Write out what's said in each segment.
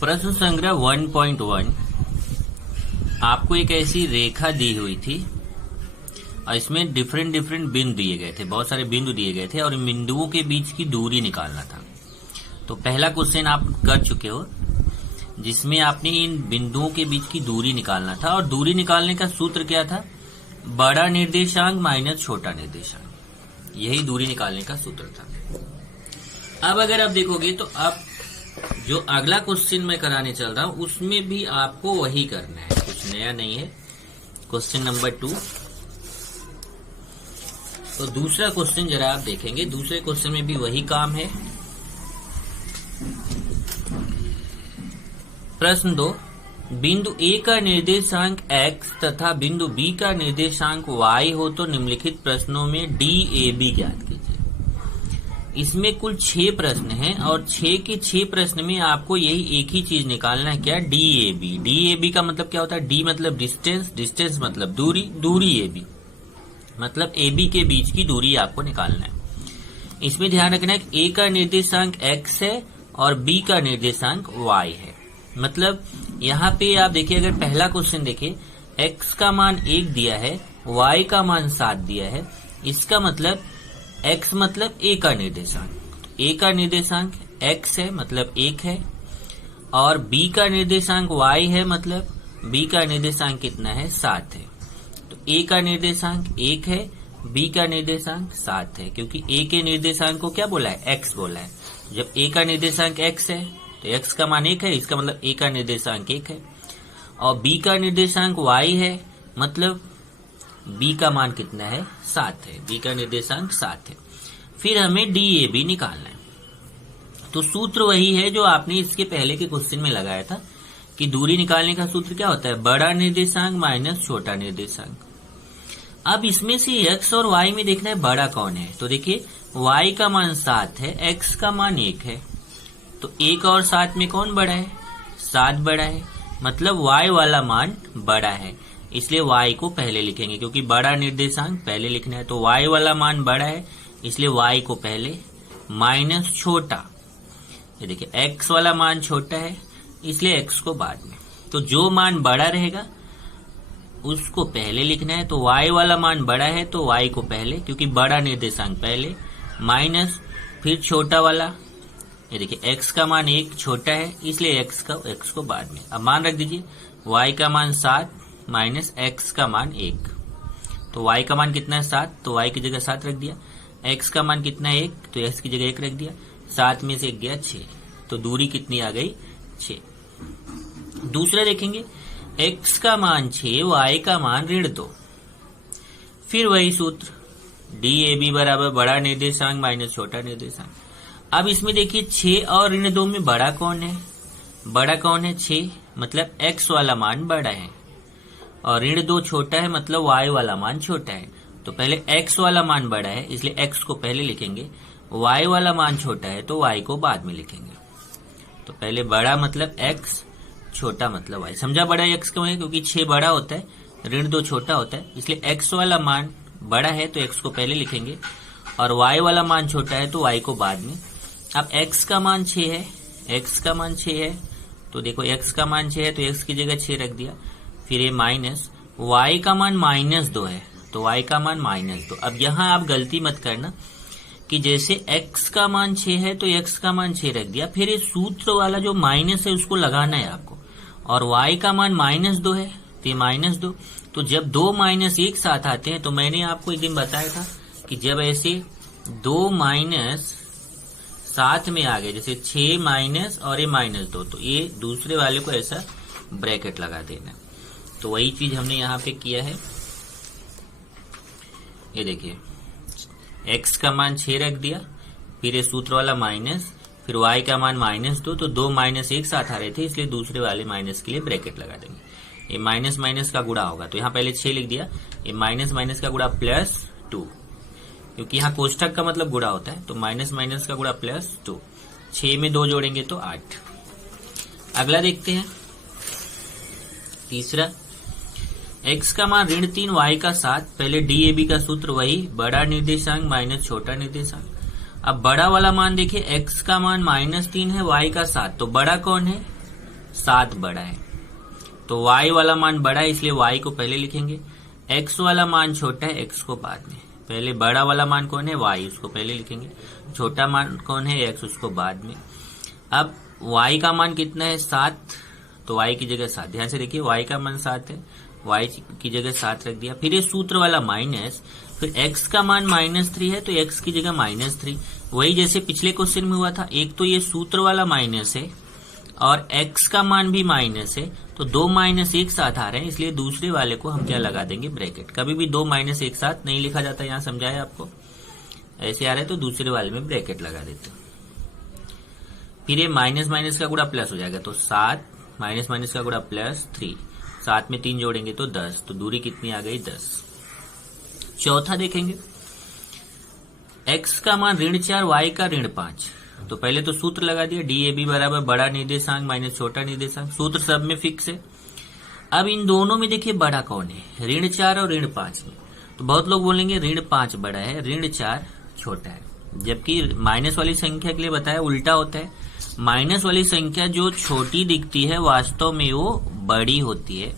प्रश्न संग्रह 1.1 आपको एक ऐसी रेखा दी हुई थी और इसमें डिफरेंट बिंदु दिए गए थे, बहुत सारे बिंदु दिए गए थे और इन बिंदुओं के बीच की दूरी निकालना था। तो पहला क्वेश्चन आप कर चुके हो जिसमें आपने इन बिंदुओं के बीच की दूरी निकालना था और दूरी निकालने का सूत्र क्या था? बड़ा निर्देशांक माइनस छोटा निर्देशांक, यही दूरी निकालने का सूत्र था। अब अगर आप देखोगे तो अब जो अगला क्वेश्चन मैं कराने चल रहा हूं उसमें भी आपको वही करना है, कुछ नया नहीं है। Question number 2। तो दूसरा क्वेश्चन जरा आप देखेंगे, दूसरे क्वेश्चन में भी वही काम है। प्रश्न 2, बिंदु A का निर्देशांक x तथा बिंदु B का निर्देशांक y हो तो निम्नलिखित प्रश्नों में DAB ज्ञात कीजिए। इसमें कुल 6 प्रश्न हैं और 6 के 6 प्रश्न में आपको यही एक ही चीज निकालना है, क्या? DAB। DAB का मतलब क्या होता है? D मतलब डिस्टेंस, डिस्टेंस मतलब दूरी, दूरी AB मतलब AB के बीच की दूरी आपको निकालना है। इसमें ध्यान रखना है कि A का निर्देशांक x है और B का निर्देशांक y है। मतलब यहाँ पे आप देखिए, अगर पहला क्वेश्चन देखिए, x का मान 1 दिया है, y का मान 7 दिया है। इसका मतलब x मतलब A का निर्देशांक, A का निर्देशांक x है मतलब 1 है और B का निर्देशांक y है मतलब B का निर्देशांक कितना है? 7 है। तो A का निर्देशांक 1 है, B का निर्देशांक 7 है, क्योंकि A के निर्देशांक को क्या बोला है? x बोला है। जब A का निर्देशांक x है तो x का मान 1 है, इसका मतलब A का निर्देशांक 1 है और B का निर्देशांक y है मतलब B का मान कितना है? 7 है। B का निर्देशांक 7 है। फिर हमें DAB निकालना है। तो सूत्र वही है जो आपने इसके पहले के क्वेश्चन में लगाया था कि दूरी निकालने का सूत्र क्या होता है? बड़ा निर्देशांक माइनस छोटा निर्देशांक। अब इसमें से x और y में देखना है बड़ा कौन है। तो देखिए, y का मान 7 है, x का मान 1 है, तो 1 और 7 में कौन बड़ा है? 7 बड़ा है, मतलब y वाला मान बड़ा है, इसलिए y को पहले लिखेंगे क्योंकि बड़ा निर्देशांक पहले लिखना है। तो y वाला मान बड़ा है इसलिए y को पहले, माइनस छोटा, ये देखिए x वाला मान छोटा है इसलिए x को बाद में। तो जो मान बड़ा रहेगा उसको पहले लिखना है। तो y वाला मान बड़ा है तो y को पहले, क्योंकि बड़ा निर्देशांक पहले, माइनस फिर छोटा वाला, ये देखिए x का मान 1 छोटा है इसलिए x को बाद में। अब मान रख दीजिए, y का मान 7 माइनस x का मान 1, तो y का मान कितना है? 7, तो y की जगह 7 रख दिया। x का मान कितना है? 1, तो x की जगह 1 रख दिया। 7 में से 1 गया 6, तो दूरी कितनी आ गई? 6। दूसरा देखेंगे, x का मान 6, y का ऋण -2। फिर वही सूत्र, DAB बराबर बड़ा निर्देशांक माइनस छोटा निर्देशांक। अब इसमें देखिए 6 और -2 में बड़ा कौन है? बड़ा कौन है? 6, मतलब x वाला मान बड़ा है और -2 छोटा है मतलब y वाला मान छोटा है। तो पहले x वाला मान बड़ा है इसलिए x को पहले लिखेंगे, y वाला मान छोटा है तो y को बाद में लिखेंगे। तो पहले बड़ा मतलब x, छोटा मतलब y। समझा बड़ा x क्यों है? क्योंकि 6 बड़ा होता है, -2 छोटा होता है, इसलिए x वाला मान बड़ा है तो x को पहले लिखेंगे और y वाला मान छोटा है तो y को बाद में। अब x का मान 6 है, x का मान 6 है, तो देखो x का मान 6 है तो x की जगह 6 रख दिया। फिर ये माइनस, y का मान -2 है तो y का मान -2। अब यहाँ आप गलती मत करना कि जैसे x का मान 6 है तो x का मान 6 रख दिया, फिर ये सूत्र वाला जो माइनस है उसको लगाना है आपको, और y का मान -2 है तो ये -2। तो जब 2 माइनस एक साथ आते हैं, तो मैंने आपको एक दिन बताया था कि जब ऐसे 2 माइनस साथ में आ गए, जैसे 6 माइनस और ये -2, तो ये दूसरे वाले को ऐसा ब्रैकेट लगा देना। तो वही चीज हमने यहाँ पे किया है। ये देखिए, x का मान 6 रख दिया, फिर ये सूत्र वाला माइनस, फिर y का मान -2, तो 2 माइनस एक साथ आ रहे थे इसलिए दूसरे वाले माइनस के लिए ब्रैकेट लगा देंगे। ये माइनस माइनस का गुणा होगा, तो यहाँ पहले 6 लिख दिया, ये माइनस माइनस का गुणा +2, क्योंकि यहाँ कोष्ठक का मतलब गुणा होता है, तो माइनस माइनस का गुणा +2, 6 में 2 जोड़ेंगे तो 8। अगला देखते हैं, तीसरा, x का मान -3, y का 7। पहले DAB का सूत्र वही, बड़ा निर्देशांक माइनस छोटा निर्देशांक। अब बड़ा वाला मान देखिए, x का मान -3 है, y का 7, तो बड़ा कौन है? 7 बड़ा है, तो y वाला मान बड़ा है इसलिए y को पहले लिखेंगे। x वाला मान छोटा है, x को बाद में। पहले बड़ा वाला मान कौन है, y, उसको पहले लिखेंगे। छोटा मान कौन है, x, उसको बाद में। अब y का मान कितना है, 7, तो y की जगह 7। ध्यान से देखिए, y का मान 7 है, y की जगह 7 रख दिया। फिर ये सूत्र वाला माइनस, फिर x का मान -3 है तो x की जगह -3। वही जैसे पिछले क्वेश्चन में हुआ था, एक तो ये सूत्र वाला माइनस है और x का मान भी माइनस है, तो 2 माइनस एक साथ आ रहे हैं, इसलिए दूसरे वाले को हम क्या लगा देंगे, ब्रैकेट। कभी भी 2 माइनस एक साथ नहीं लिखा जाता, यहाँ समझाया आपको। ऐसे आ रहा है तो दूसरे वाले में ब्रैकेट लगा देते हैं। फिर ये माइनस माइनस का गुणा प्लस हो जाएगा, तो 7 माइनस माइनस का गुणा +3, 7 में 3 जोड़ेंगे तो 10, तो दूरी कितनी आ गई, 10। चौथा देखेंगे, x का मान -4, y का -5। तो पहले तो सूत्र लगा दिया, DAB बराबर बड़ा निर्देशांक माइनस छोटा निर्देशांक। सूत्र सब में फिक्स है। अब इन दोनों में देखिए बड़ा कौन है, -4 और -5 में। तो बहुत लोग बोलेंगे -5 बड़ा है, -4 छोटा है, जबकि माइनस वाली संख्या के लिए बताया उल्टा होता है। माइनस वाली संख्या जो छोटी दिखती है वास्तव में वो बड़ी होती है,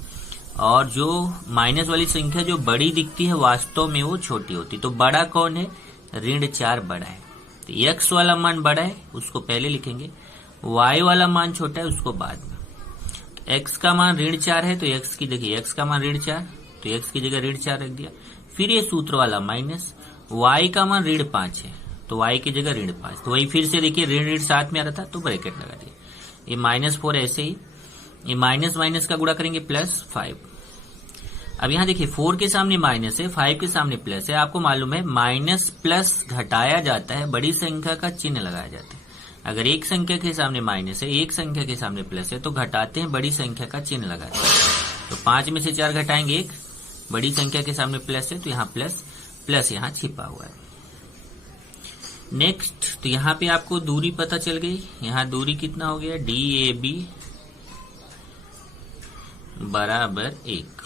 और जो माइनस वाली संख्या जो बड़ी दिखती है वास्तव में वो छोटी होती है। तो बड़ा कौन है, -4 बड़ा है। तो x वाला मान बड़ा है, उसको पहले लिखेंगे। y वाला मान छोटा है, उसको बाद में। तो x का मान -4 है, तो x की देखिए, x का मान -4, तो x की जगह -4 रख दिया। फिर ये सूत्र वाला माइनस, y का मान -5 है, तो y की जगह -5। तो वही फिर से देखिए, ऋण साथ में आ रहा था तो ब्रैकेट लगा दिया। ये -4 ऐसे ही, ये माइनस माइनस का गुणा करेंगे +5। अब यहाँ देखिए 4 के सामने माइनस है, 5 के सामने प्लस है। आपको मालूम है माइनस प्लस घटाया जाता है, बड़ी संख्या का चिन्ह लगाया जाता है। अगर एक संख्या के सामने माइनस है, एक संख्या के सामने प्लस है, तो घटाते हैं, बड़ी संख्या का चिन्ह लगाते हैं। तो 5 में से 4 घटाएंगे 1, बड़ी संख्या के सामने प्लस है तो यहाँ प्लस, प्लस यहाँ छिपा हुआ है। नेक्स्ट, तो यहाँ पे आपको दूरी पता चल गई। यहाँ दूरी कितना हो गया, DAB बराबर 1।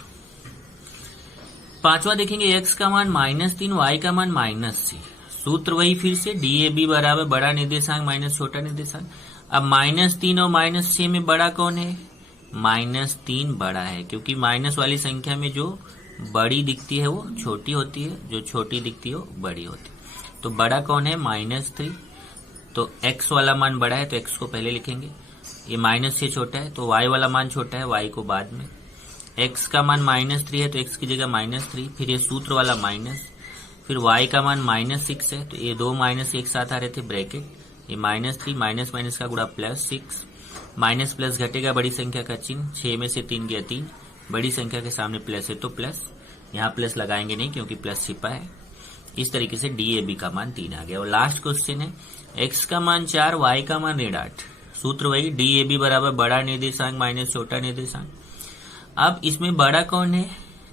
पांचवा देखेंगे, x का मान -3, y का मान -6। सूत्र वही फिर से, DAB बराबर बड़ा निर्देशांक माइनस छोटा निर्देशांक। अब -3 और -6 में बड़ा कौन है, -3 बड़ा है, क्योंकि माइनस वाली संख्या में जो बड़ी दिखती है वो छोटी होती है, जो छोटी दिखती है वो बड़ी होती है। तो बड़ा कौन है, -3। तो x वाला मान बड़ा है तो x को पहले लिखेंगे। ये माइनस से छोटा है तो y वाला मान छोटा है, y को बाद में। x का मान -3 है तो x की जगह -3। फिर ये सूत्र वाला माइनस, फिर y का मान -6 है, तो ये 2 माइनस एक साथ आ रहे थे, ब्रैकेट। ये -3 माइनस माइनस का गुणा +6, माइनस प्लस घटेगा, बड़ी संख्या का चिन्ह, 6 में से 3 गया 3, बड़ी संख्या के सामने प्लस है तो प्लस, यहाँ प्लस लगाएंगे नहीं क्योंकि प्लस छिपा है। इस तरीके से DAB का मान 3 आ गया। और लास्ट क्वेश्चन है, x का मान 4, y का मान -8। सूत्र वही, DAB बराबर बड़ा निर्देशांक माइनस छोटा निर्देशांक। अब इसमें बड़ा कौन है,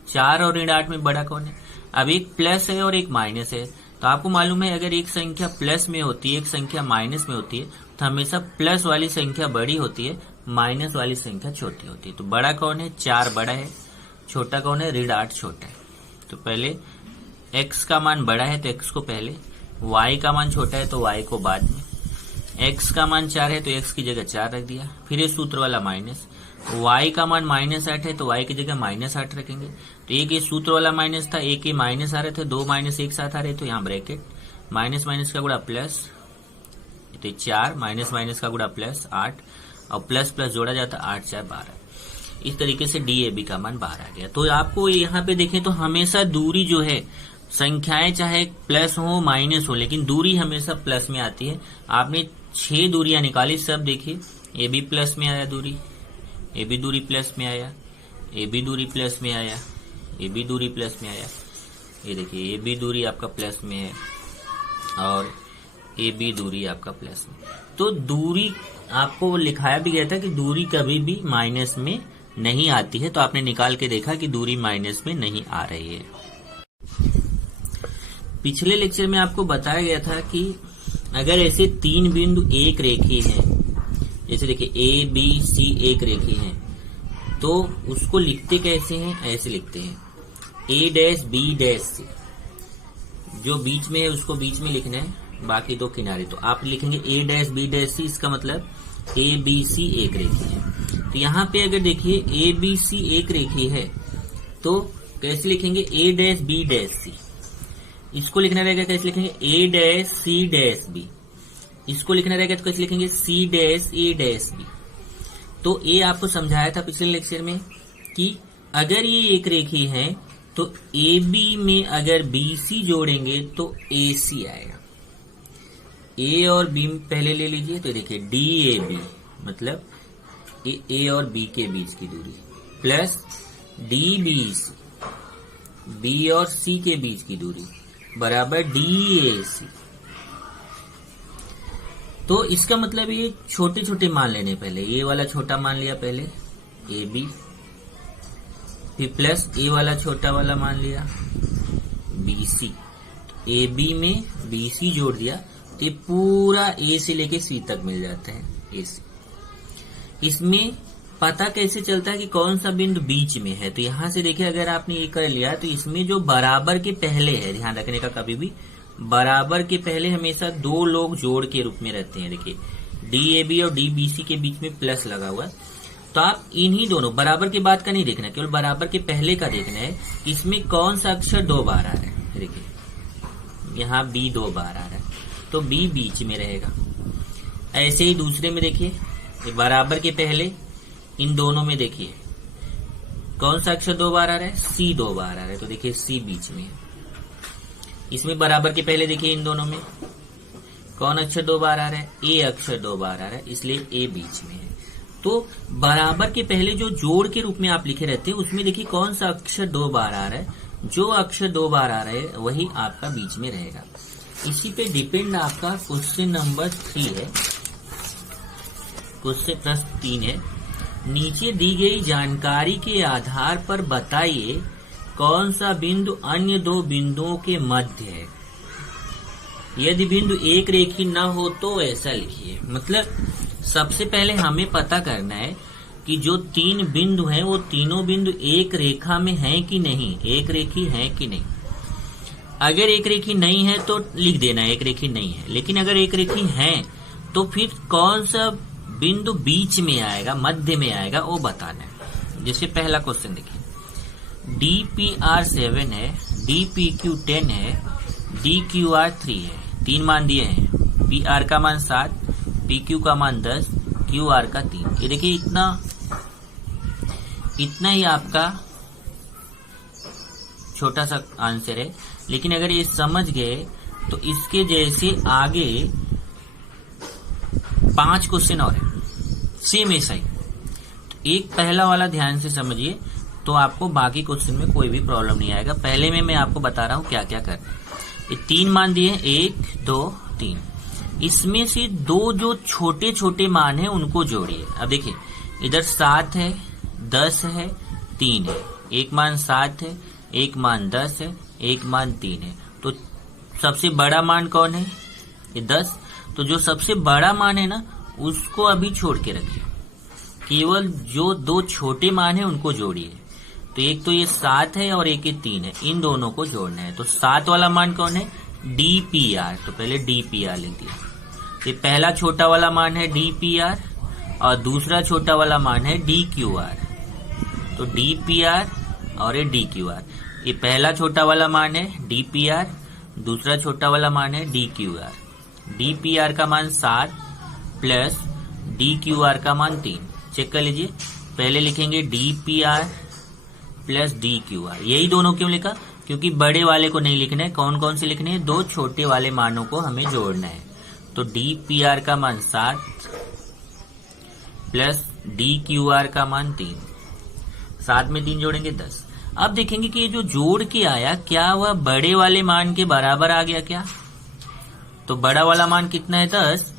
4 और -8 में बड़ा कौन है। अब एक प्लस है और एक माइनस है, तो आपको मालूम है अगर एक संख्या प्लस में होती है, एक संख्या माइनस में होती है, तो हमेशा प्लस वाली संख्या बड़ी होती है, माइनस वाली संख्या छोटी होती है। तो बड़ा कौन है, 4 बड़ा है, छोटा कौन है, -8 छोटा है। तो पहले x का मान बड़ा है तो x को पहले, y का मान छोटा है तो y को बाद में। x का मान 4 है तो x की जगह 4 रख दिया। फिर ये सूत्र वाला माइनस, y का मान -8 है तो y की जगह -8 रखेंगे। तो एक ये सूत्र वाला माइनस था, एक ये माइनस आ रहे थे, 2 माइनस एक साथ आ रहे, तो यहाँ ब्रैकेट, माइनस माइनस का गुणा प्लस, तो 4 माइनस माइनस का गुणा +8, और प्लस प्लस जोड़ा जाता 8 4 12। इस तरीके से DAB का मान 12 आ गया। तो आपको यहाँ पे देखें तो हमेशा दूरी जो है, संख्याएं चाहे प्लस हो माइनस हो, लेकिन दूरी हमेशा प्लस में आती है। आपने 6 दूरियां निकाली, सब देखिए, ये भी प्लस में आया दूरी, ये भी दूरी प्लस में आया, ये भी दूरी प्लस में आया, ये भी दूरी प्लस में आया। ये देखिए, ये भी दूरी आपका प्लस में है और ये भी दूरी आपका प्लस में। तो दूरी आपको लिखाया भी गया था कि दूरी कभी भी माइनस में नहीं आती है, तो आपने निकाल के देखा कि दूरी माइनस में नहीं आ रही है। पिछले लेक्चर में आपको बताया गया था कि अगर ऐसे 3 बिंदु एक रेखी हैं, जैसे देखिए A B C एक रेखी हैं, तो उसको लिखते कैसे हैं, ऐसे लिखते हैं, A', B' जो बीच में है उसको बीच में लिखना है, बाकी 2 किनारे। तो आप लिखेंगे A', B', C। इसका मतलब ए बी सी एक रेखी है। तो यहाँ पे अगर देखिए ए बी सी एक रेखी है तो कैसे लिखेंगे, ए डैश बी डैश सी। इसको लिखना रहेगा कैसे लिखेंगे, ए डैश सी डैश बी। इसको लिखना रहेगा तो कैसे लिखेंगे, सी डैश ए डैश बी। तो ये आपको समझाया था पिछले लेक्चर में कि अगर ये एक रेखी है तो ए बी में अगर बी सी जोड़ेंगे तो ए सी आएगा। ए और बी पहले ले लीजिए तो देखिए डी ए बी मतलब ए और बी के बीच की दूरी plus D B C, B और सी के बीच की दूरी बराबर डी ए सी। तो इसका मतलब ये छोटे छोटे मान लेने, पहले ये वाला छोटा मान लिया पहले ए बी, फिर प्लस ए वाला छोटा वाला मान लिया बी सी। ए बी में बी सी जोड़ दिया तो ये पूरा ए से लेके सी तक मिल जाता है ए सी। इसमें पता कैसे चलता है कि कौन सा बिंदु बीच में है, तो यहां से देखिए अगर आपने ये कर लिया तो इसमें जो बराबर के पहले है, ध्यान रखने का कभी भी बराबर के पहले हमेशा दो लोग जोड़ के रूप में रहते हैं। देखिए डी ए बी और डी बी सी के बीच में प्लस लगा हुआ है, तो आप इन्हीं दोनों बराबर के बाद का नहीं देखना, केवल बराबर के पहले का देखना है इसमें कौन सा अक्षर दो बार आ रहा है। देखिए यहाँ बी दो बार आ रहा है तो बी बीच में रहेगा। ऐसे ही दूसरे में देखिए बराबर के पहले इन दोनों में देखिए कौन सा अक्षर दो बार आ रहा है, सी दो बार आ रहा है तो देखिए सी बीच में है। इसमें बराबर के पहले देखिए इन दोनों में कौन अक्षर दो बार आ रहा है, ए अक्षर दो बार आ रहा है इसलिए ए बीच में है। तो बराबर के पहले जो जोड़ के रूप में आप लिखे रहते हैं उसमें देखिए कौन सा अक्षर दो बार आ रहा है, जो अक्षर दो बार आ रहा है वही आपका बीच में रहेगा। इसी पे डिपेंड आपका क्वेश्चन नंबर 3 है, क्वेश्चन प्लस 3 है। नीचे दी गई जानकारी के आधार पर बताइए कौन सा बिंदु अन्य दो बिंदुओं के मध्य है। यदि बिंदु एक रेखी न हो तो ऐसा लिखिए। मतलब सबसे पहले हमें पता करना है कि जो तीन बिंदु हैं वो तीनों बिंदु एक रेखा में हैं कि नहीं, एक रेखी है कि नहीं। अगर एक रेखी नहीं है तो लिख देना एक रेखी नहीं है, लेकिन अगर एक रेखी है तो फिर कौन सा बिंदु बीच में आएगा, मध्य में आएगा वो बताना है। जैसे पहला क्वेश्चन देखिए DPR 7 है, DPQ 10 है, DQR 3 है। तीन मान दिए हैं, PR का मान 7, PQ का मान 10, QR का 3। ये देखिए इतना ही आपका छोटा सा आंसर है, लेकिन अगर ये समझ गए तो इसके जैसे आगे 5 क्वेश्चन और है सेम ऐसा ही। तो एक पहला वाला ध्यान से समझिए तो आपको बाकी क्वेश्चन में कोई भी प्रॉब्लम नहीं आएगा। पहले में मैं आपको बता रहा हूं क्या क्या करना है। ये 3 मान दिए, 1 2 3। इसमें से दो जो छोटे छोटे मान है उनको जोड़िए। अब देखिए इधर 7 है, 10 है, 3 है। एक मान 7 है, एक मान 10 है, एक मान 3 है। तो सबसे बड़ा मान कौन है, ये 10। तो जो सबसे बड़ा मान है ना उसको अभी छोड़ के रखिए, केवल जो दो छोटे मान है उनको जोड़िए। तो एक तो ये 7 है और एक ये 3 है, इन दोनों को जोड़ना है। तो 7 वाला मान कौन है, DPR। तो पहले DPR लिख दिया। ये पहला छोटा वाला मान है DPR और दूसरा छोटा वाला मान है DQR। तो DPR और ये DQR। ये पहला छोटा वाला मान है DPR, दूसरा छोटा वाला मान है DQR। DPR का मान 7 प्लस DQR का मान 3। चेक कर लीजिए, पहले लिखेंगे DPR प्लस DQR। यही दोनों क्यों लिखा, क्योंकि बड़े वाले को नहीं लिखना है। कौन कौन से लिखने हैं, दो छोटे वाले मानों को हमें जोड़ना है। तो DPR का मान 7 प्लस DQR का मान 3, 7 में 3 जोड़ेंगे 10। अब देखेंगे कि ये जो जोड़ के आया क्या वह बड़े वाले मान के बराबर आ गया क्या। तो बड़ा वाला मान कितना है, 10।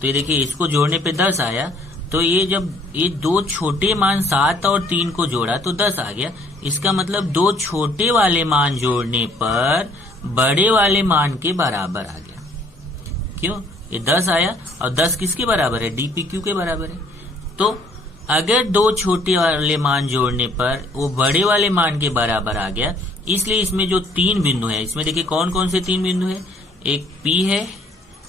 तो ये देखिए इसको जोड़ने पे 10 आया। तो ये जब ये दो छोटे मान 7 और 3 को जोड़ा तो 10 आ गया। इसका मतलब दो छोटे वाले मान जोड़ने पर बड़े वाले मान के बराबर आ गया। क्यों, ये 10 आया और 10 किसके बराबर है, DPQ के बराबर है। तो अगर दो छोटे वाले मान जोड़ने पर वो बड़े वाले मान के बराबर आ गया, इसलिए इसमें जो 3 बिंदु है, इसमें देखिए कौन कौन से 3 बिंदु है, एक P है,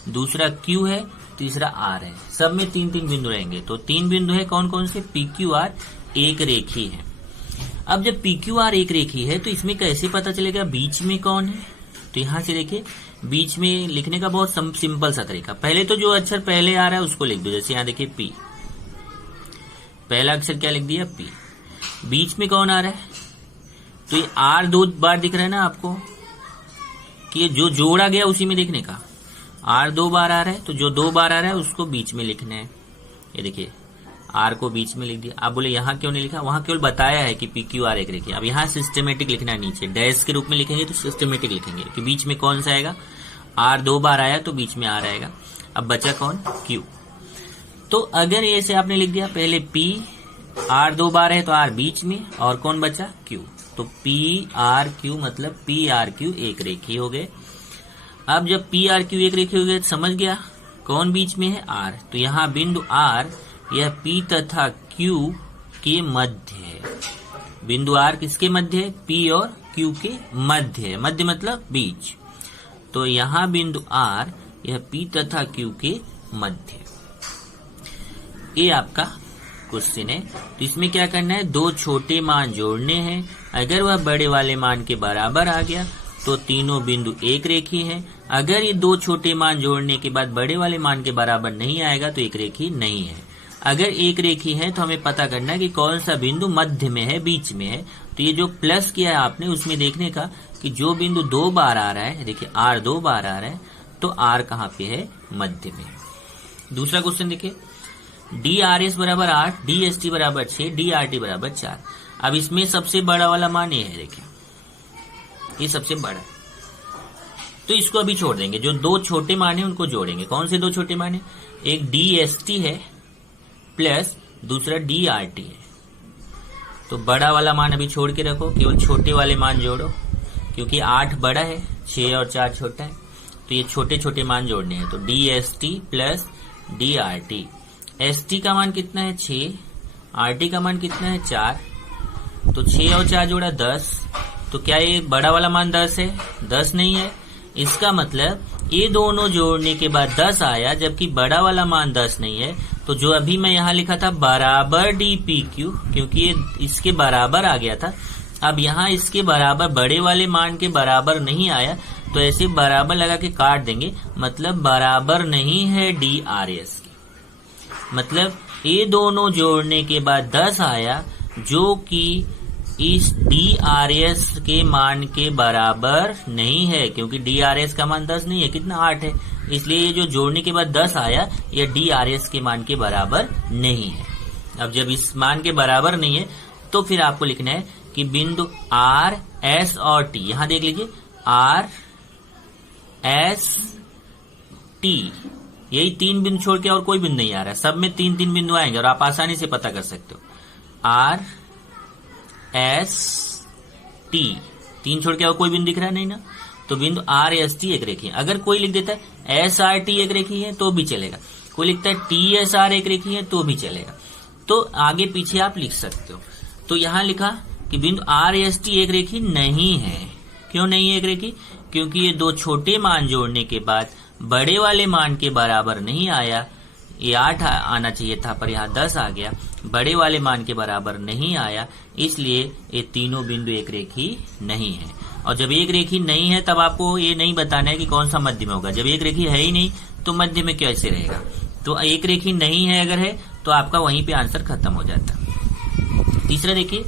दूसरा Q है, तीसरा आर है, सब में 3-3 बिंदु रहेंगे। तो 3 बिंदु है, कौन कौन से? पी क्यू आर एक रेखी है। अब जब पी क्यू आर एक रेखी है तो इसमें कैसे पता चलेगा बीच में कौन है? तो यहां से देखिए, बीच में लिखने का बहुत सिंपल सा तरीका। पहले तो जो अक्षर पहले आ रहा है उसको लिख दो। जैसे यहाँ देखिए पी, पहला अक्षर क्या लिख दिया? पी। बीच में कौन आ रहा है? तो ये आर 2 बार दिख रहा है ना आपको, कि ये जो जोड़ा गया उसी में देखने का। आर 2 बार आ रहा है, तो जो 2 बार आ रहा है उसको बीच में लिखना है। ये देखिए आर को बीच में लिख दिया। आप बोले यहाँ क्यों नहीं लिखा? वहां केवल बताया है कि पी क्यू आर एक रेखी। अब यहाँ सिस्टमेटिक लिखना है, नीचे डैश के रूप में लिखेंगे तो सिस्टमेटिक लिखेंगे कि बीच में कौन सा आएगा। आर 2 बार आया तो बीच में आर आएगा। अब बचा कौन? क्यू। तो अगर ऐसे आपने लिख दिया, पहले पी, आर 2 बार है तो आर बीच में, और कौन बचा? क्यू। तो पी आर क्यू मतलब पी आर क्यू एक रेखी हो गए। अब जब पी आर क्यू एक रेखी हो गए तो समझ गया कौन बीच में है? आर। तो यहाँ बिंदु आर यह पी तथा क्यू के मध्य है। बिंदु आर किसके मध्य है? पी और क्यू के मध्य है। मध्य मतलब बीच। तो यहाँ बिंदु आर यह पी तथा क्यू के मध्य है। ये आपका क्वेश्चन है। तो इसमें क्या करना है? 2 छोटे मान जोड़ने हैं। अगर वह बड़े वाले मान के बराबर आ गया तो तीनों बिंदु एक रेखी हैं। अगर ये 2 छोटे मान जोड़ने के बाद बड़े वाले मान के बराबर नहीं आएगा तो एक रेखी नहीं है। अगर एक रेखी है तो हमें पता करना है कि कौन सा बिंदु मध्य में है, बीच में है। तो ये जो प्लस किया है आपने, उसमें देखने का कि जो बिंदु 2 बार आ रहा है, देखिए आर 2 बार आ रहा है, तो आर कहाँ पे है? मध्य में। दूसरा क्वेश्चन देखिए, डी आर एस बराबर 8, डी एस टी बराबर 6, डी आर टी बराबर 4। अब इसमें सबसे बड़ा वाला मान ये है, देखिए ये सबसे बड़ा। तो इसको अभी छोड़ देंगे। जो 2 छोटे मान है उनको जोड़ेंगे। कौन से 2 छोटे मान है? एक डी एस टी है प्लस दूसरा डी आर टी है। तो बड़ा वाला मान अभी छोड़ के रखो, केवल छोटे वाले मान जोड़ो, क्योंकि 8 बड़ा है, 6 और 4 छोटा है। तो ये छोटे छोटे मान जोड़ने हैं। तो D S T plus D R T. S T का मान कितना है? 6। आर टी का मान कितना है? 4। तो 6 और 4 जोड़ा 10। तो क्या ये बड़ा वाला मान 10 है? 10 नहीं है। इसका मतलब ये दोनों जोड़ने के बाद 10 आया, जबकि बड़ा वाला मान 10 नहीं है। तो जो अभी मैं यहाँ लिखा था बराबर डी पी क्यू, क्योंकि ये इसके बराबर आ गया था। अब यहाँ इसके बराबर बड़े वाले मान के बराबर नहीं आया, तो ऐसे बराबर लगा के काट देंगे। मतलब बराबर नहीं है डी आर एस की। मतलब ये दोनों जोड़ने के बाद 10 आया, जो कि इस डी आर एस के मान के बराबर नहीं है, क्योंकि डी आर एस का मान 10 नहीं है, कितना? 8 है। इसलिए ये जो जोड़ने के बाद 10 आया, यह डी आर एस के मान के बराबर नहीं है। अब जब इस मान के बराबर नहीं है तो फिर आपको लिखना है कि बिंदु आर एस और टी, यहां देख लीजिए आर एस टी, यही 3 बिंदु छोड़ के और कोई बिंदु नहीं आ रहा है। सब में 3-3 बिंदु आएंगे और आप आसानी से पता कर सकते हो। आर एस टी, 3 छोड़ के और कोई बिंदु दिख रहा नहीं ना, तो बिंदु आर एस टी एक रेखी है। अगर कोई लिख देता है एस आर टी एक रेखी है तो भी चलेगा, कोई लिखता है टी एस आर एक रेखी है तो भी चलेगा। तो आगे पीछे आप लिख सकते हो। तो यहां लिखा कि बिंदु आर एस टी एक रेखी नहीं है। क्यों नहीं है एक रेखी? क्योंकि ये 2 छोटे मान जोड़ने के बाद बड़े वाले मान के बराबर नहीं आया। ये 8 आना चाहिए था पर यहाँ 10 आ गया। बड़े वाले मान के बराबर नहीं आया, इसलिए ये तीनों बिंदु एक रेखी नहीं है। और जब एक रेखी नहीं है तब आपको ये नहीं बताना है कि कौन सा मध्य में होगा। जब एक रेखी है ही नहीं तो मध्य में कैसे रहेगा? तो एक रेखी नहीं है अगर है तो आपका वहीं पे आंसर खत्म हो जाता है। तीसरा देखिए,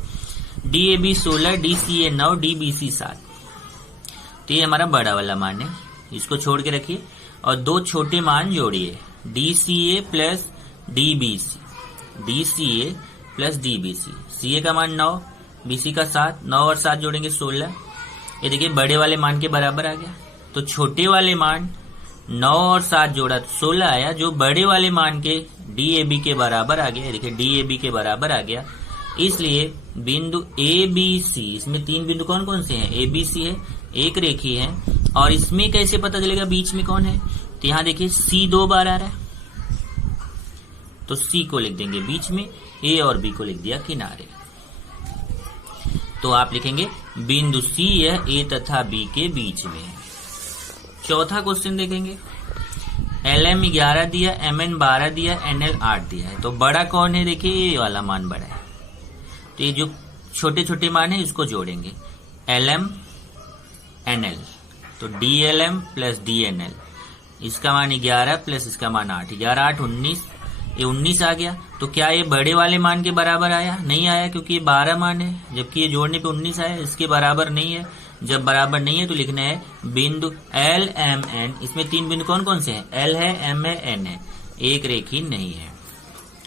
D A B 16, D C A 9, D B C 7। तो ये हमारा बड़ा वाला मान है, इसको छोड़ के रखिए और 2 छोटे मान जोड़िए, D C A plus D B C, D C A plus D B C. C A का मान 9, बी सी का 7, 9 और 7 जोड़ेंगे 16। ये देखिए बड़े वाले मान के बराबर आ गया। तो छोटे वाले मान 9 और 7 जोड़ा तो 16 आया, जो बड़े वाले मान के डी ए बी के बराबर आ गया। देखिए डी ए बी के बराबर आ गया, इसलिए बिंदु ए बी सी, इसमें 3 बिंदु कौन कौन से हैं? ए बी सी है, एक रेखी है। और इसमें कैसे पता चलेगा बीच में कौन है? तो यहाँ देखिए सी 2 बार आ रहा है, तो सी को लिख देंगे बीच में, ए और बी को लिख दिया किनारे। तो आप लिखेंगे बिंदु सी यह ए तथा बी के बीच में है। चौथा क्वेश्चन देखेंगे, LM 11 दिया, MN 12 दिया, NL 8 दिया है। तो बड़ा कौन है? देखिए ये वाला मान बड़ा है। तो ये जो छोटे छोटे मान है इसको जोड़ेंगे, LM NL, तो DLM प्लस DNL, इसका मान 11 प्लस इसका मान 8, 11 8 19, ये 19 आ गया। तो क्या ये बड़े वाले मान के बराबर आया? नहीं आया, क्योंकि ये 12 मान है, जबकि ये जोड़ने पे 19 आया, इसके बराबर नहीं है। जब बराबर नहीं है तो लिखना है बिंदु L M N, इसमें 3 बिंदु कौन कौन से हैं? L है, M है, N है, एक रेखी नहीं है।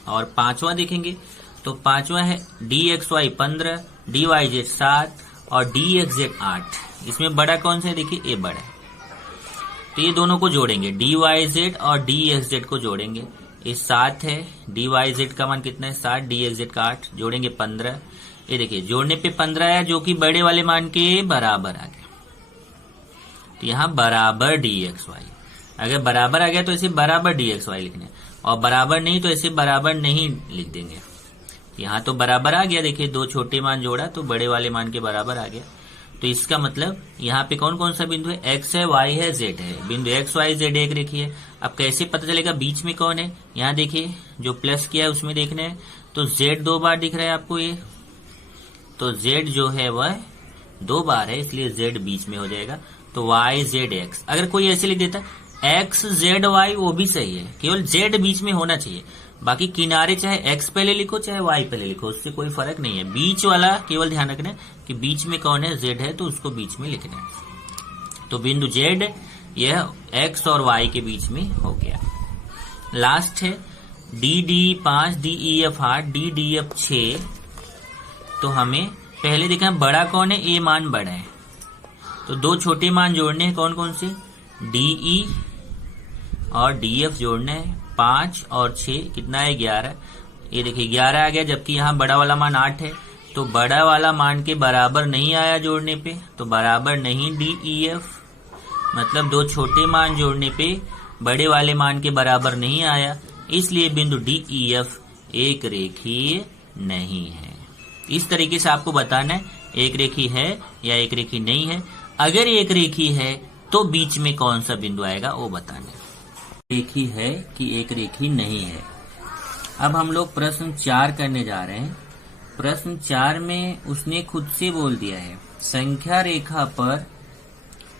और पांचवा देखेंगे तो पांचवा है DXY 15, DYZ 7 और DXZ 8। इसमें बड़ा कौन सा है? देखिए ये बड़ा है। तो ये दोनों को जोड़ेंगे, DYZ और DXZ को जोड़ेंगे, ये 7 है, DYZ का मान कितना है? 7, DXZ का 8, जोड़ेंगे 15। ये देखिए जोड़ने पे 15 आया, जो कि बड़े वाले मान के बराबर आ गया। तो यहाँ बराबर DXY, अगर बराबर आ गया तो ऐसे बराबर DXY लिखना है, और बराबर नहीं तो ऐसे बराबर नहीं लिख देंगे। यहाँ तो बराबर आ गया, देखिए दो छोटे मान जोड़ा तो बड़े वाले मान के बराबर आ गया। तो इसका मतलब यहाँ पे कौन कौन सा बिंदु है? X है, Y है, Z है। बिंदु X Y Z एक रेखी है। अब कैसे पता चलेगा बीच में कौन है? यहाँ देखिए जो प्लस किया है उसमें देखना है, तो Z 2 बार दिख रहा है आपको ये, तो Z जो है वह 2 बार है, इसलिए Z बीच में हो जाएगा। तो Y Z X, अगर कोई ऐसे लिख देता X Z Y वो भी सही है, केवल Z बीच में होना चाहिए। बाकी किनारे चाहे X पहले लिखो चाहे Y पहले लिखो, उससे कोई फर्क नहीं है। बीच वाला केवल ध्यान रखना है कि बीच में कौन है? Z है, तो उसको बीच में लिखना है। तो बिंदु Z यह X और Y के बीच में हो गया। लास्ट है DD 5, DEF 8, DDF 6। तो हमें पहले देखना बड़ा कौन है? A मान बड़ा है, तो दो छोटे मान जोड़ने हैं, कौन कौन से? DE और DF जोड़ना है, 5 और 6 कितना है? 11। ये देखिए 11 आ गया, जबकि यहाँ बड़ा वाला मान 8 है, तो बड़ा वाला मान के बराबर नहीं आया जोड़ने पे, तो बराबर नहीं DEF, मतलब दो छोटे मान जोड़ने पे बड़े वाले मान के बराबर नहीं आया, इसलिए बिंदु DEF एक रेखीय नहीं है। इस तरीके से आपको बताना है एक रेखी है या एक रेखी नहीं है। अगर एक रेखी है तो बीच में कौन सा बिंदु आएगा वो बताना है। रेखी है कि एक रेखी नहीं है। अब हम लोग प्रश्न 4 करने जा रहे हैं। प्रश्न 4 में उसने खुद से बोल दिया है, संख्या रेखा पर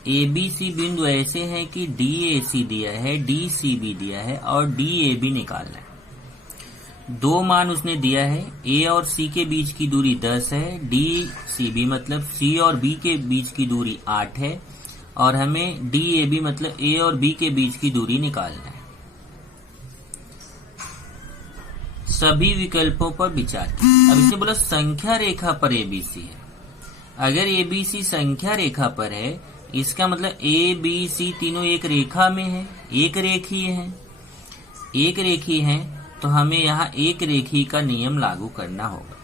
ABC बिंदु ऐसे हैं कि DAC दिया है, DCB दिया है और DAB निकालना है। दो मान उसने दिया है, A और C के बीच की दूरी 10 है, DCB मतलब C और B के बीच की दूरी 8 है, और हमें DAB मतलब A और B के बीच की दूरी निकालना है। सभी विकल्पों पर विचार कीजिए। अब इसने बोला संख्या रेखा पर ABC है। अगर ABC संख्या रेखा पर है, इसका मतलब ABC तीनों एक रेखा में है, एक रेखीय है। एक रेखीय है तो हमें यहाँ एक रेखी का नियम लागू करना होगा।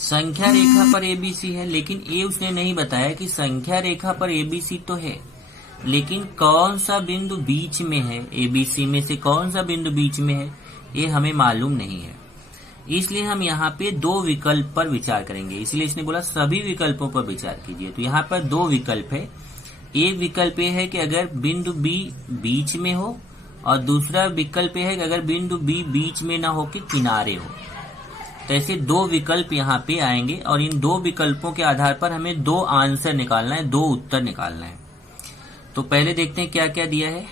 संख्या रेखा पर ABC है, लेकिन ये उसने नहीं बताया कि संख्या रेखा पर ABC तो है, लेकिन कौन सा बिंदु बीच में है, ABC में से कौन सा बिंदु बीच में है ये हमें मालूम नहीं है। इसलिए हम यहाँ पे दो विकल्प पर विचार करेंगे। इसलिए इसने बोला सभी विकल्पों पर विचार कीजिए। तो यहाँ पर दो विकल्प है। एक विकल्प ये है कि अगर बिंदु B बीच में हो, और दूसरा विकल्प यह है कि अगर बिंदु B बीच में ना हो के किनारे हो। तो ऐसे दो विकल्प यहाँ पे आएंगे, और इन दो विकल्पों के आधार पर हमें दो आंसर निकालना है, दो उत्तर निकालना है। तो पहले देखते हैं क्या क्या दिया है।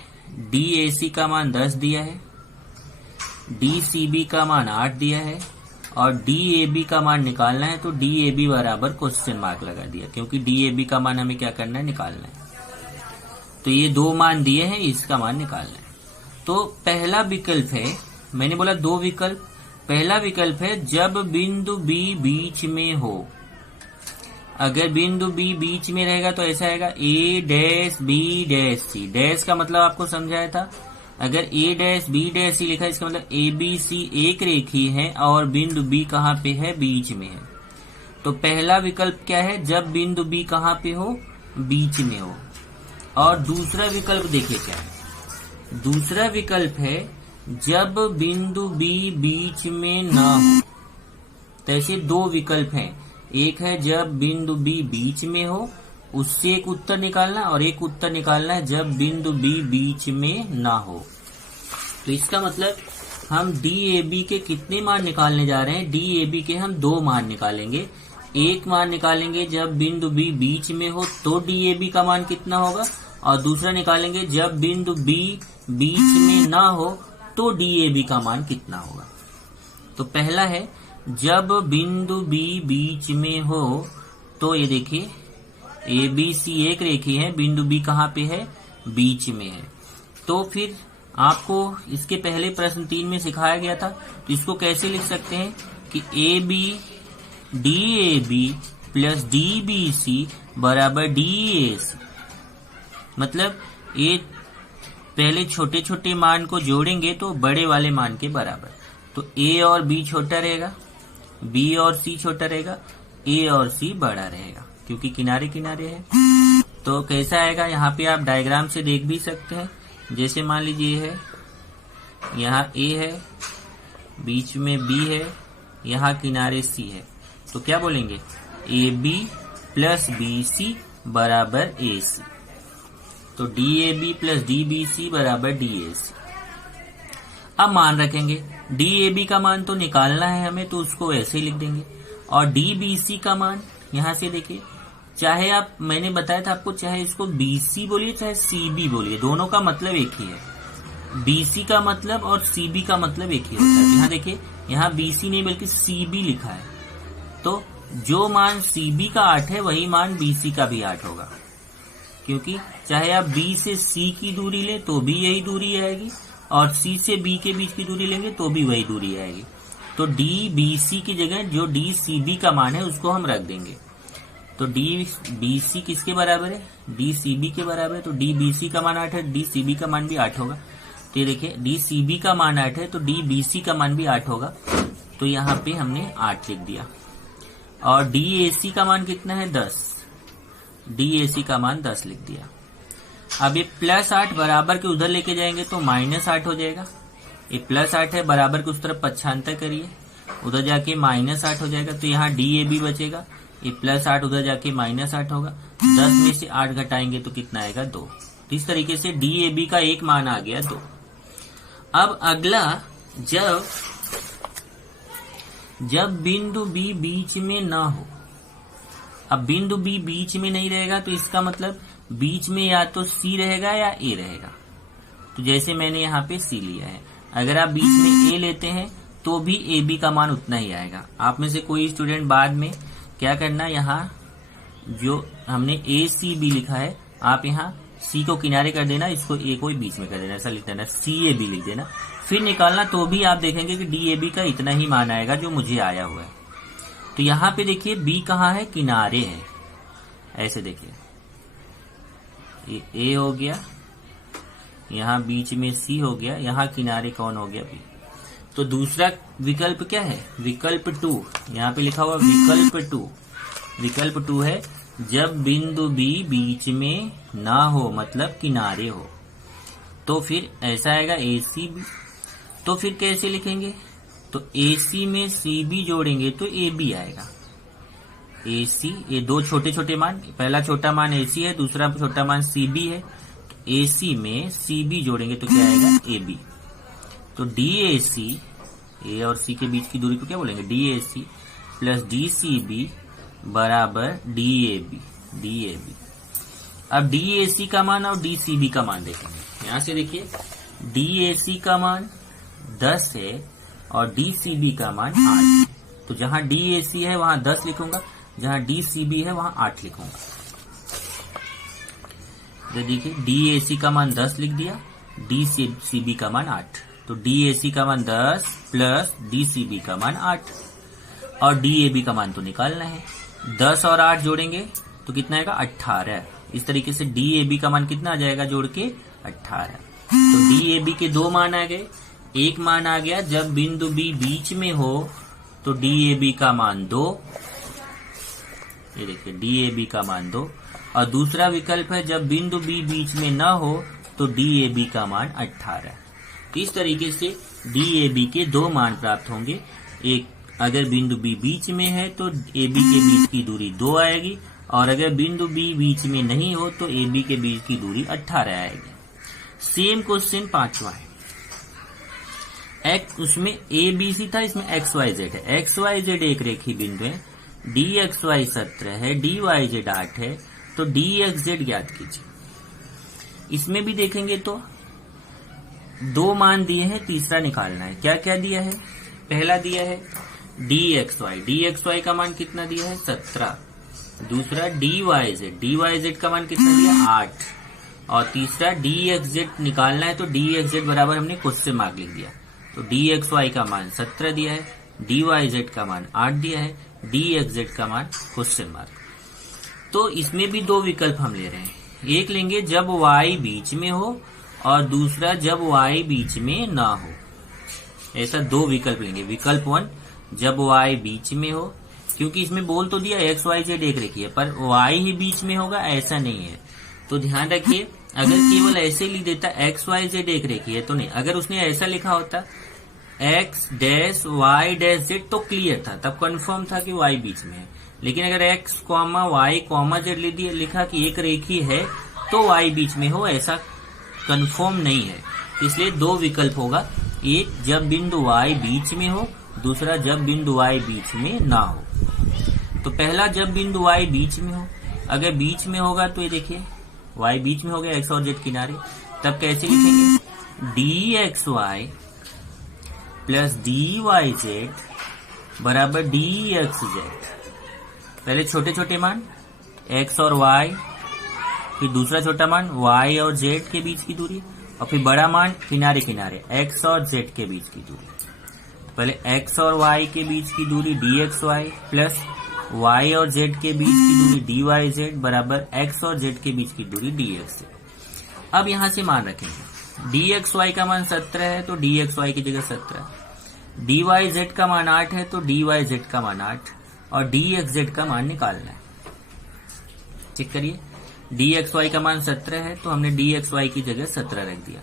DAC का मान 10 दिया है, DCB का मान 8 दिया है, और DAB का मान निकालना है। तो DAB बराबर क्वेश्चन मार्क लगा दिया, क्योंकि DAB का मान हमें क्या करना है? निकालना है। तो ये दो मान दिए हैं, इसका मान निकालना है। तो पहला विकल्प है, मैंने बोला दो विकल्प। पहला विकल्प है जब बिंदु B बीच में हो। अगर बिंदु B बीच में रहेगा तो ऐसा आएगा A dash B dash C। Dash का मतलब आपको समझाया था। अगर A dash B dash C लिखा है, इसका मतलब ABC एक रेखी है और बिंदु B कहाँ पे है? बीच में है। तो पहला विकल्प क्या है? जब बिंदु B कहाँ पे हो? बीच में हो। और दूसरा विकल्प देखिए क्या है। दूसरा विकल्प है जब बिंदु B बीच में ना हो। तो ऐसे दो विकल्प हैं। एक है जब बिंदु B बीच में हो, उससे एक उत्तर निकालना और एक उत्तर निकालना है जब बिंदु बी बीच में ना हो। तो इसका मतलब हम DAB के कितने मान निकालने जा रहे हैं? DAB के हम 2 मान निकालेंगे। एक मान निकालेंगे जब बिंदु बी बीच में हो तो DAB का मान कितना होगा, और दूसरा निकालेंगे जब बिंदु बी बीच में ना हो तो DAB का मान कितना होगा। तो पहला है जब बिंदु बी बीच में हो, तो ये देखिए ABC एक रेखी है, बिंदु बी कहाँ पे है? बीच में है। तो फिर आपको इसके पहले प्रश्न 3 में सिखाया गया था, तो इसको कैसे लिख सकते हैं कि AB DAB प्लस DBC बराबर DAC। मतलब ये पहले छोटे छोटे मान को जोड़ेंगे तो बड़े वाले मान के बराबर। तो A और B छोटा रहेगा, B और C छोटा रहेगा, A और C बड़ा रहेगा, क्योंकि किनारे किनारे है। तो कैसा आएगा, यहाँ पे आप डायग्राम से देख भी सकते हैं। जैसे मान लीजिए है, यहाँ A है, बीच में B है, यहाँ किनारे C है, तो क्या बोलेंगे? AB प्लस BC बराबर AC। तो DAB प्लस DBC बराबर DAC। अब मान रखेंगे, DAB का मान तो निकालना है हमें, तो उसको ऐसे ही लिख देंगे। और DBC का मान यहाँ से देखिए, चाहे आप, मैंने बताया था आपको, चाहे इसको BC बोलिए चाहे CB बोलिए, दोनों का मतलब एक ही है। BC का मतलब और CB का मतलब एक ही होता है। यहाँ देखिए, यहाँ BC नहीं बल्कि CB लिखा है। तो जो मान CB का 8 है वही मान BC का भी 8 होगा, क्योंकि चाहे आप B से C की दूरी ले तो भी यही दूरी आएगी, और C से B के बीच की दूरी लेंगे तो भी वही दूरी आएगी। तो DBC की जगह जो DCB का मान है उसको हम रख देंगे। तो DBC किसके बराबर है? DCB के बराबर है। तो DBC का मान 8 है, DCB का मान भी 8 होगा। तो ये देखिए, DCB का मान 8 है तो DBC का मान भी 8 होगा। तो यहाँ पे हमने 8 लिख दिया। और DAC का मान कितना है? 10। DAC का मान 10 लिख दिया। अब ये प्लस 8 बराबर के उधर लेके जाएंगे तो माइनस 8 हो जाएगा। ये प्लस 8 है, बराबर के उस तरफ पक्षांतर करिए, उधर जाके माइनस 8 हो जाएगा। तो यहाँ DAB बचेगा, ये प्लस 8 उधर जाके माइनस 8 होगा। 10 में से 8 घटाएंगे तो कितना आएगा? 2। तो इस तरीके से DAB का एक मान आ गया 2। अब अगला, जब बिंदु B बीच में ना हो। अब बिंदु B बीच में नहीं रहेगा तो इसका मतलब बीच में या तो C रहेगा या A रहेगा। तो जैसे मैंने यहाँ पे C लिया है, अगर आप बीच में A लेते हैं तो भी AB का मान उतना ही आएगा। आप में से कोई स्टूडेंट बाद में क्या करना, यहाँ जो हमने ACB लिखा है, आप यहाँ C को किनारे कर देना, इसको A को बीच में कर देना, ऐसा लिख देना, CAB लिख देना। फिर निकालना तो भी आप देखेंगे कि DAB का इतना ही मान आएगा जो मुझे आया हुआ है। तो यहाँ पे देखिए B कहाँ है? किनारे है। ऐसे देखिए, ये A हो गया, यहाँ बीच में C हो गया, यहाँ किनारे कौन हो गया? B। तो दूसरा विकल्प क्या है? विकल्प 2। यहाँ पे लिखा हुआ विकल्प 2। विकल्प 2 है जब बिंदु B बीच में ना हो, मतलब किनारे हो। तो फिर ऐसा आएगा ACB। तो फिर कैसे लिखेंगे? तो AC में CB जोड़ेंगे तो AB आएगा। AC, ये दो छोटे छोटे मान, पहला छोटा मान AC है, दूसरा छोटा मान CB है। तो AC में CB जोड़ेंगे तो क्या आएगा? AB। तो DAC, A और C के बीच की दूरी को क्या बोलेंगे? DAC प्लस DCB बराबर DAB। अब DAC का मान और DCB का मान देखेंगे। यहाँ से देखिए, DAC का मान 10 है और DCB का मान 8 है। तो जहां DAC है वहां 10 लिखूंगा, जहां DCB है वहां 8 लिखूंगा। तो देखिए, DAC का मान 10 लिख दिया, DCB का मान 8। तो DAC का मान 10 प्लस DCB का मान 8, और DAB का मान तो निकालना है। 10 और 8 जोड़ेंगे तो कितना आएगा? 18। इस तरीके से DAB का मान कितना आ जाएगा जोड़ के? 18। तो DAB के 2 मान आ गए। एक मान आ गया जब बिंदु B बीच में हो तो DAB का मान 2, ये देखिए DAB का मान 2। और दूसरा विकल्प है जब बिंदु B बीच में ना हो तो DAB का मान 18। इस तरीके से DAB के 2 मान प्राप्त होंगे। एक, अगर बिंदु B बीच में है तो AB के बीच की दूरी 2 आएगी, और अगर बिंदु बी बीच में नहीं हो तो ए बी के बीच की दूरी 18 आएगी। सेम क्वेश्चन 5वां है। एक्स उसमें ए बी सी था, इसमें एक्स वाई जेड है। एक्स वाई जेड एक रेखी बिंदु है, डी एक्स वाई 17 है, डी वाई जेड 8 है, तो डी एक्स जेड ज्ञात कीजिए। इसमें भी देखेंगे तो दो मान दिए हैं, तीसरा निकालना है। क्या क्या दिया है? पहला दिया है डी एक्स वाई का मान कितना दिया है? 17। दूसरा डी वाई जेड का मान कितना दिया? 8। और तीसरा डी एक्स जेड निकालना है, तो डी एक्स जेड बराबर हमने क्वेश्चन मार्क लिख दिया। तो डी एक्स वाई का मान 17 दिया है, डी वाई जेड का मान 8 दिया है, डी एक्स जेड का मान क्वेश्चन मार्क। तो इसमें भी दो विकल्प हम ले रहे हैं। एक लेंगे जब y बीच में हो और दूसरा जब y बीच में ना हो। ऐसा दो विकल्प लेंगे। विकल्प 1 जब y बीच में हो, क्योंकि इसमें बोल तो दिया एक्स वाई जेड एक रेखी है, पर y ही बीच में होगा ऐसा नहीं है। तो ध्यान रखिए, अगर केवल ऐसे लिख देता एक्स वाई जेड एक रेखी है तो नहीं। अगर उसने ऐसा लिखा होता X dash Y dash Z तो क्लियर था, तब कंफर्म था कि y बीच में है। लेकिन अगर x comma Y comma Z लिखा कि एक रेखी है तो y बीच में हो, ऐसा कंफर्म नहीं है। इसलिए दो विकल्प होगा, एक जब बिंदु y बीच में हो, दूसरा जब बिंदु y बीच में ना हो। तो पहला जब बिंदु y बीच में हो, अगर बीच में होगा तो ये देखिए y बीच में हो गया, x और z किनारे, तब कैसे लिखेंगे? D X Y plus D Y Z बराबर डी एक्स जेड। पहले छोटे छोटे मान x और y, फिर दूसरा छोटा मान y और z के बीच की दूरी, और फिर बड़ा मान किनारे किनारे x और z के बीच की दूरी। पहले x और y के बीच की दूरी dxy प्लस y और z के बीच की दूरी dyz बराबर x और z के बीच की दूरी dx। अब यहां से मान रखेंगे dxy का मान 17 है तो dxy की जगह 17, dyz का मान 8 है तो dyz का मान 8, और dxz का मान निकालना है। चेक करिए, dxy का मान 17 है तो हमने dxy की जगह 17 रख दिया,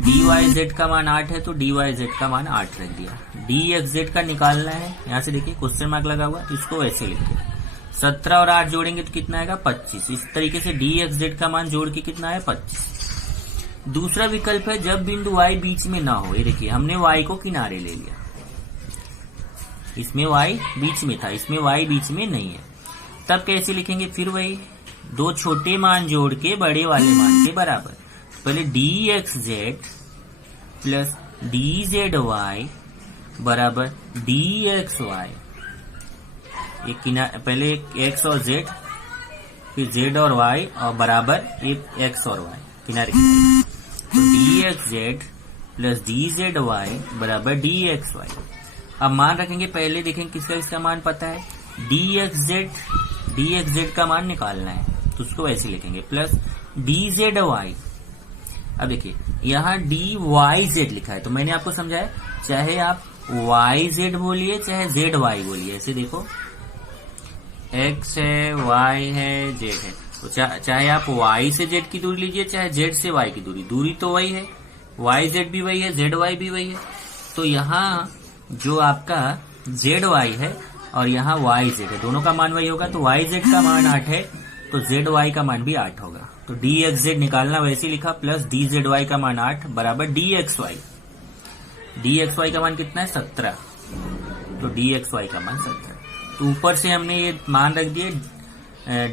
dyz का मान 8 है तो dyz का मान 8 रख दिया। dxz का निकालना है, यहां से देखिए क्वेश्चन मार्क लगा हुआ, इसको ऐसे लिखिए 17 और 8 जोड़ेंगे तो कितना आएगा? 25। इस तरीके से dxz का मान जोड़ के कितना है? 25। दूसरा विकल्प है जब बिंदु y बीच में ना हो। ये देखिए हमने y को किनारे ले लिया, इसमें y बीच में था, इसमें y बीच में नहीं है। तब कैसे लिखेंगे? फिर वही दो छोटे मान जोड़ के बड़े वाले मान के बराबर। पहले dxz प्लस dzy बराबर dxy। एक किनारे पहले एक x और z, फिर z और y और बराबर एक x और y किनारे किनारे। तो dxz प्लस dzy बराबर dxy। अब मान रखेंगे, पहले देखेंगे किसका मान पता है, dxz का मान निकालना है तो उसको ऐसे लिखेंगे प्लस dzy। अब देखिए यहाँ dyz लिखा है तो मैंने आपको समझाया, चाहे आप yz बोलिए चाहे zy बोलिए। ऐसे देखो x है, y है, z है, तो चाहे आप y से z की दूरी लीजिए चाहे z से y की दूरी तो वही है, yz भी वही है, zy भी वही है। तो यहाँ जो आपका zy है और यहाँ yz है, दोनों का मान वही होगा, तो yz का मान 8 है तो zy का मान भी 8 होगा। तो dxz निकालना वैसे लिखा प्लस dzy का मान 8 बराबर dxy। dxy का मान कितना है? 17। तो dxy का मान 17। तो ऊपर से हमने ये मान रख दिए,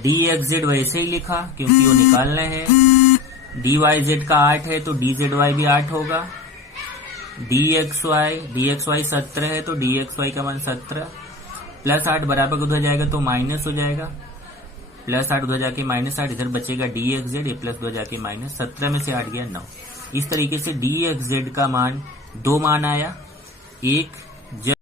dxz वैसे ही लिखा क्योंकि वो निकालना है। dyz का 8 है तो dzy भी 8 होगा। dxy 17 है तो dxy का मान 17 प्लस 8 बराबर उधर जाएगा तो माइनस हो जाएगा, प्लस 8 उधर जाके माइनस 8, इधर बचेगा dxz, ये प्लस उधर जाके माइनस। 17 में से 8 गया 9। इस तरीके से dxz का मान दो मान आया, एक